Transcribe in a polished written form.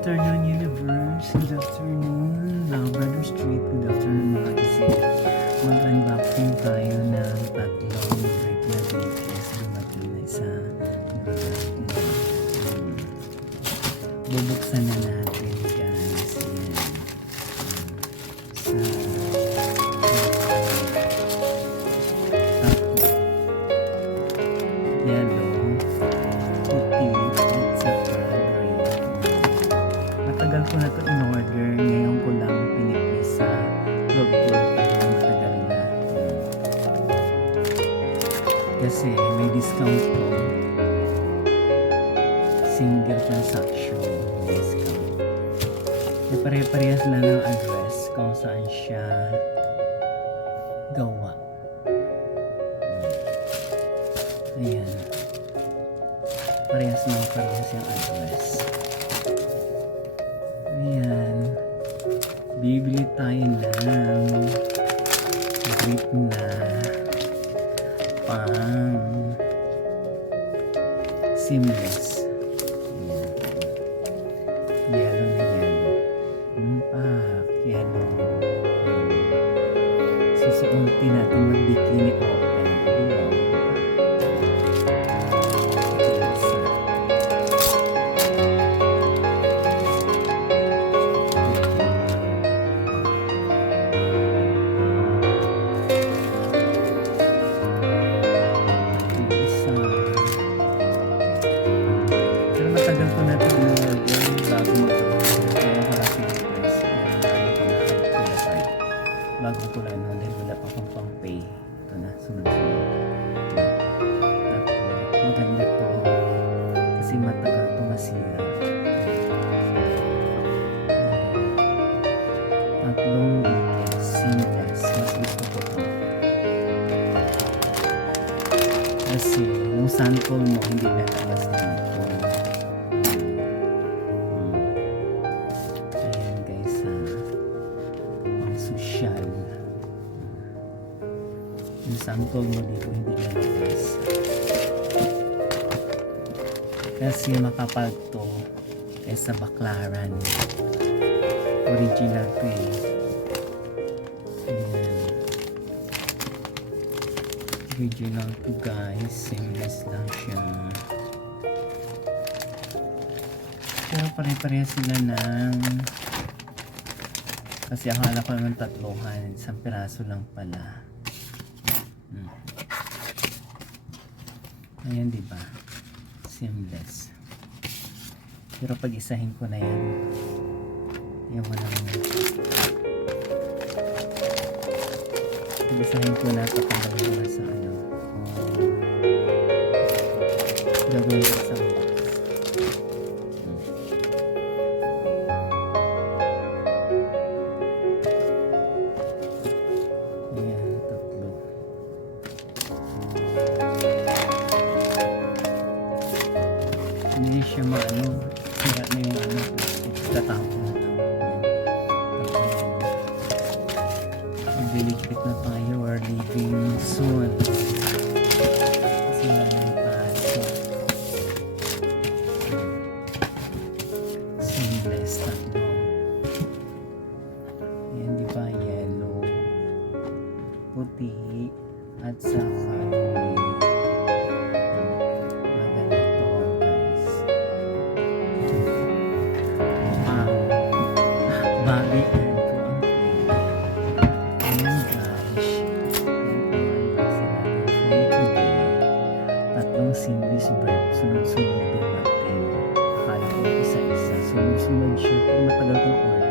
afternoon, universe. Good afternoon, Brother Street. Good afternoon, mga kasi. Mag-unboxing tayo ng tatlong break na DPS dumating na isa. Bubuksan na natin, guys. Ayan. Sa yellow, puti, at saka green. Matagal ko na ito in-order. Ngayon ko lang pinipis sa Tondo, pero matagal na. Kasi may discount ko. Single transaction discount. May pare-parehas lang ng address kung saan siya gawa. Ayan. Parehas yung address. Ayan. Bibili tayo ng grip na pang seamless. Yellow na yellow. Yellow. Susuuntin natin mag-bikini open. Wow. Matagal ko na ito in-order bago magkaroon. Kaya wala pinipres. Bago ko lang nun dahil wala pa akong pang-pay. Ito na, sunod-sunod. Maganda to kasi matagal ito masira. Tatlong details, seamless. Mas gusto ko to. Kasi yung sample mo hindi lalabas dito. Social. Yung sample mo dito hindi lalabas. Kasi makapal to sa baklaran. Original to eh. Ayan. Original to guys. Seamless lang siya. Pero pare-pareha sila ng kasi akala ko naman tatluhan, isang piraso lang pala. Ayan, diba? Seamless. Pero pag isahin ko na yan, yung pag isahin ko na, kapag ko na sa gagawin ko sa box. Hindi siya sira na yung katapon na magdiligpit na tayo, we're leaving soon kasi wala nang paso. Seamless tatlo. Ayan, diba? Yellow, puti, at saka green. Bali and ayan guys, tatlong seamless bread, sunod-sunod din natin. Akala ko isa-isa, sunod-sunod siya, pero matagal kong order.